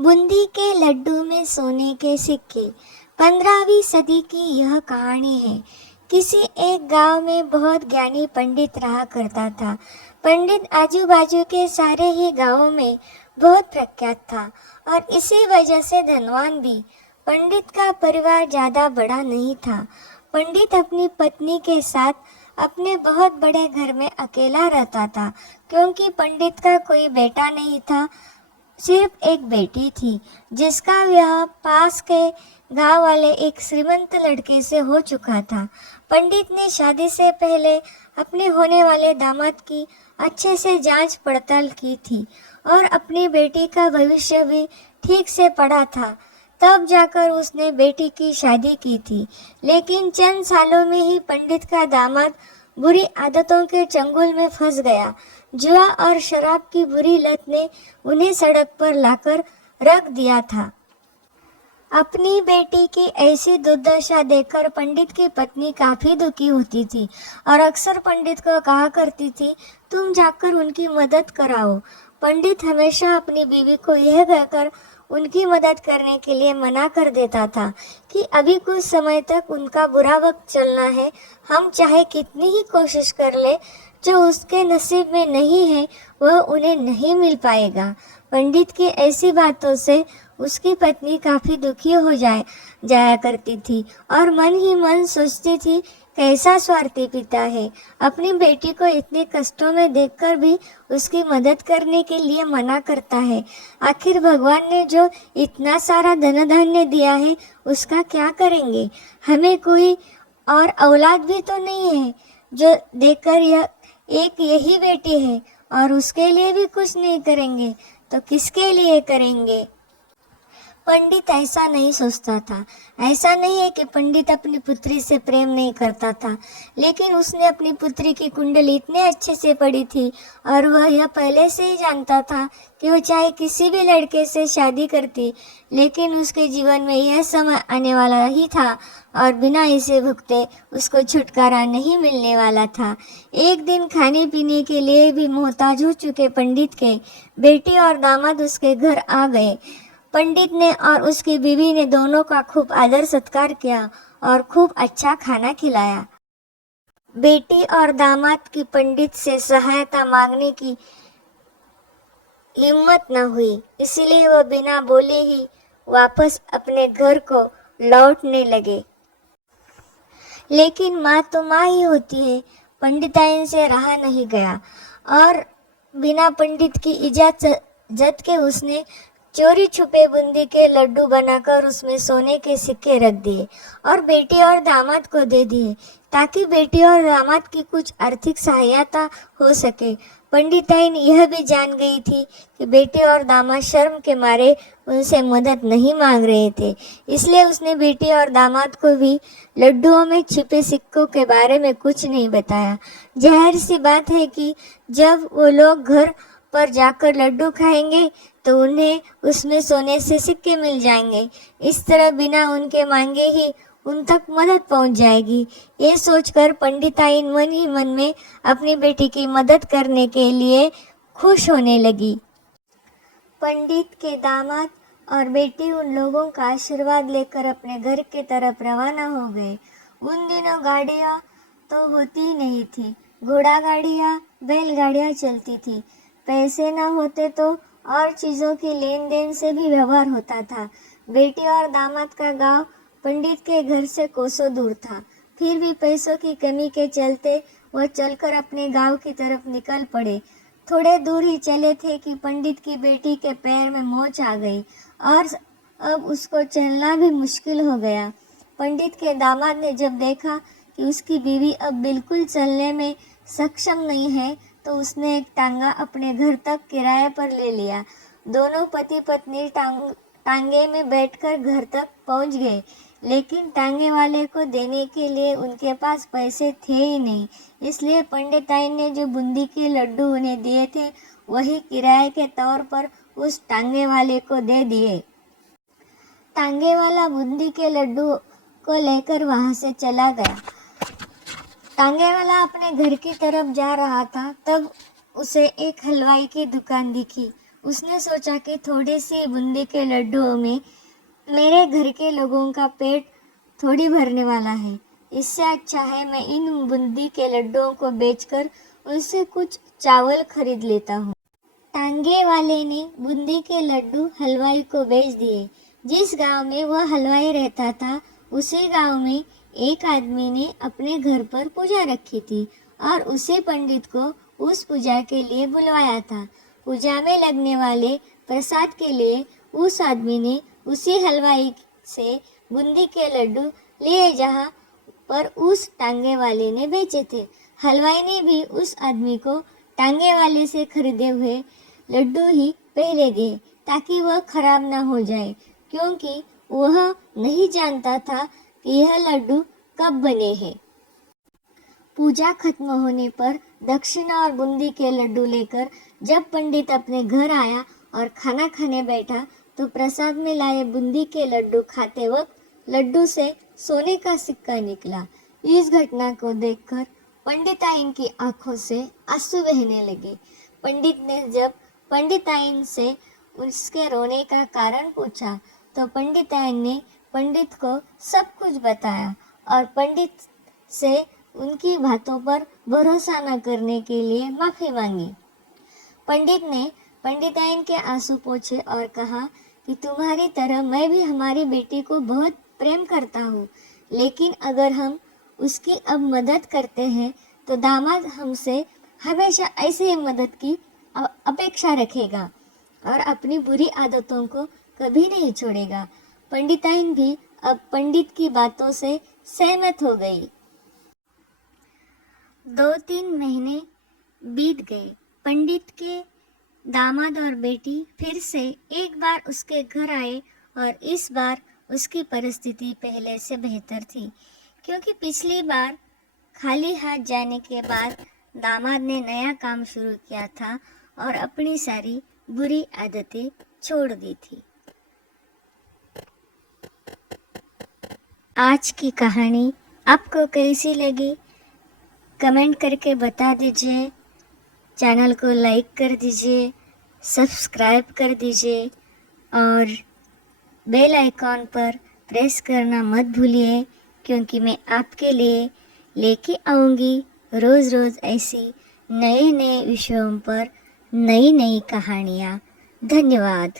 बूंदी के लड्डू में सोने के सिक्के। 15वीं सदी की यह कहानी है। किसी एक गांव में बहुत ज्ञानी पंडित रहा करता था। पंडित आजू बाजू के सारे ही गांवों में बहुत प्रख्यात था और इसी वजह से धनवान भी। पंडित का परिवार ज्यादा बड़ा नहीं था। पंडित अपनी पत्नी के साथ अपने बहुत बड़े घर में अकेला रहता था, क्योंकि पंडित का कोई बेटा नहीं था, सिर्फ एक बेटी थी जिसका विवाह पास के गांव वाले एक श्रीमंत लड़के से हो चुका था। पंडित ने शादी से पहले अपने होने वाले दामाद की अच्छे से जांच पड़ताल की थी और अपनी बेटी का भविष्य भी ठीक से पढ़ा था। तब जाकर उसने बेटी की शादी की थी। लेकिन चंद सालों में ही पंडित का दामाद बुरी आदतों के चंगुल में फंस गया। जुआ और शराब की बुरी लत ने उन्हें सड़क पर लाकर रख दिया था। अपनी बेटी की ऐसी दुर्दशा देखकर पंडित की पत्नी काफी दुखी होती थी और अक्सर पंडित को कहा करती थी, तुम जाकर उनकी मदद कराओ। पंडित हमेशा अपनी बीवी को यह कहकर उनकी मदद करने के लिए मना कर देता था कि अभी कुछ समय तक उनका बुरा वक्त चलना है। हम चाहे कितनी ही कोशिश कर ले, जो उसके नसीब में नहीं है वह उन्हें नहीं मिल पाएगा। पंडित की ऐसी बातों से उसकी पत्नी काफी दुखी हो जाया करती थी और मन ही मन सोचती थी, कैसा स्वार्थी पिता है, अपनी बेटी को इतने कष्टों में देखकर भी उसकी मदद करने के लिए मना करता है। आखिर भगवान ने जो इतना सारा धन धान्य दिया है उसका क्या करेंगे? हमें कोई और औलाद भी तो नहीं है जो देकर यही बेटी है और उसके लिए भी कुछ नहीं करेंगे तो किसके लिए करेंगे? पंडित ऐसा नहीं सोचता था। ऐसा नहीं है कि पंडित अपनी पुत्री से प्रेम नहीं करता था, लेकिन उसने अपनी पुत्री की कुंडली इतने अच्छे से पढ़ी थी और वह यह पहले से ही जानता था कि वह चाहे किसी भी लड़के से शादी करती, लेकिन उसके जीवन में यह समय आने वाला ही था और बिना इसे भुगते उसको छुटकारा नहीं मिलने वाला था। एक दिन खाने पीने के लिए भी मोहताज हो चुके पंडित के बेटी और दामाद उसके घर आ गए। पंडित ने और उसकी बीवी ने दोनों का खूब आदर सत्कार किया और खूब अच्छा खाना खिलाया। बेटी और दामाद की पंडित से सहायता मांगने की हिम्मत न हुई, इसलिए वह बिना बोले ही वापस अपने घर को लौटने लगे। लेकिन माँ तो माँ ही होती है। पंडिताइन से रहा नहीं गया और बिना पंडित की इजाजत के उसने चोरी छुपे बूंदी के लड्डू बनाकर उसमें सोने के सिक्के रख दिए और बेटी और दामाद को दे दिए, ताकि बेटी और दामाद की कुछ आर्थिक सहायता हो सके। पंडिताइन यह भी जान गई थी कि बेटी और दामाद शर्म के मारे उनसे मदद नहीं मांग रहे थे, इसलिए उसने बेटी और दामाद को भी लड्डुओं में छिपे सिक्कों के बारे में कुछ नहीं बताया। जाहिर सी बात है कि जब वो लोग घर पर जाकर लड्डू खाएंगे तो उन्हें उसमें सोने से सिक्के मिल जाएंगे। इस तरह बिना उनके मांगे ही उन तक मदद पहुंच जाएगी। ये सोचकर पंडिताइन मन ही मन में अपनी बेटी की मदद करने के लिए खुश होने लगी। पंडित के दामाद और बेटी उन लोगों का आशीर्वाद लेकर अपने घर के तरफ रवाना हो गए। उन दिनों गाड़ियाँ तो होती ही नहीं थी, घोड़ा गाड़ियाँ, बैलगाड़ियाँ चलती थी। पैसे न होते तो और चीज़ों की लेन देन से भी व्यवहार होता था। बेटी और दामाद का गांव पंडित के घर से कोसों दूर था, फिर भी पैसों की कमी के चलते वह चलकर अपने गांव की तरफ निकल पड़े। थोड़े दूर ही चले थे कि पंडित की बेटी के पैर में मोच आ गई और अब उसको चलना भी मुश्किल हो गया। पंडित के दामाद ने जब देखा कि उसकी बीवी अब बिल्कुल चलने में सक्षम नहीं है, तो उसने एक टांगा अपने घर तक किराए पर ले लिया। दोनों पति पत्नी टांगे में बैठकर घर तक पहुंच गए, लेकिन टांगे वाले को देने के लिए उनके पास पैसे थे ही नहीं। इसलिए पंडिताइन ने जो बूंदी के लड्डू उन्हें दिए थे वही किराए के तौर पर उस टांगे वाले को दे दिए। टांगे वाला बूंदी के लड्डू को लेकर वहां से चला गया। टांगे वाला अपने घर की तरफ जा रहा था, तब उसे एक हलवाई की दुकान दिखी। उसने सोचा कि थोड़ी सी बूंदी के लड्डुओं में मेरे घर के लोगों का पेट थोड़ी भरने वाला है। इससे अच्छा है मैं इन बूंदी के लड्डुओं को बेचकर उनसे कुछ चावल खरीद लेता हूँ। टांगे वाले ने बूंदी के लड्डू हलवाई को बेच दिए। जिस गांव में वह हलवाई रहता था, उसी गांव में एक आदमी ने अपने घर पर पूजा रखी थी और उसी पंडित को उस पूजा के लिए बुलवाया था। पूजा में लगने वाले प्रसाद के लिए उस आदमी ने उसी हलवाई से बूंदी के लड्डू लिए जहाँ पर उस टांगे वाले ने बेचे थे। हलवाई ने भी उस आदमी को टांगे वाले से खरीदे हुए लड्डू ही पहले दिए ताकि वह खराब ना हो जाए, क्योंकि वह नहीं जानता था कि यह लड्डू कब बने हैं। पूजा खत्म होने पर दक्षिणा और बूंदी के लड्डू लेकर जब पंडित अपने घर आया और खाना खाने बैठा तो प्रसाद में लाए बूंदी के लड्डू खाते वक्त लड्डू से सोने का सिक्का निकला। इस घटना को देखकर पंडिताइन की आंखों से आंसू बहने लगे। पंडित ने जब पंडिताइन से उसके रोने का कारण पूछा तो पंडिताइन ने पंडित को सब कुछ बताया और पंडित से उनकी बातों पर भरोसा न करने के लिए माफी मांगी। पंडित ने पंडिताइन के आंसू पोंछे और कहा कि तुम्हारी तरह मैं भी हमारी बेटी को बहुत प्रेम करता हूँ, लेकिन अगर हम उसकी अब मदद करते हैं तो दामाद हमसे हमेशा ऐसे ही मदद की अपेक्षा रखेगा और अपनी बुरी आदतों को कभी नहीं छोड़ेगा। पंडिताइन भी अब पंडित की बातों से सहमत हो गई। 2-3 महीने बीत गए। पंडित के दामाद और बेटी फिर से एक बार उसके घर आए और इस बार उसकी परिस्थिति पहले से बेहतर थी, क्योंकि पिछली बार खाली हाथ जाने के बाद दामाद ने नया काम शुरू किया था और अपनी सारी बुरी आदतें छोड़ दी थी। आज की कहानी आपको कैसी लगी कमेंट करके बता दीजिए। चैनल को लाइक कर दीजिए, सब्सक्राइब कर दीजिए और बेल आइकॉन पर प्रेस करना मत भूलिए, क्योंकि मैं आपके लिए लेके आऊँगी रोज़ रोज़ ऐसी नए नए विषयों पर नई नई कहानियाँ। धन्यवाद।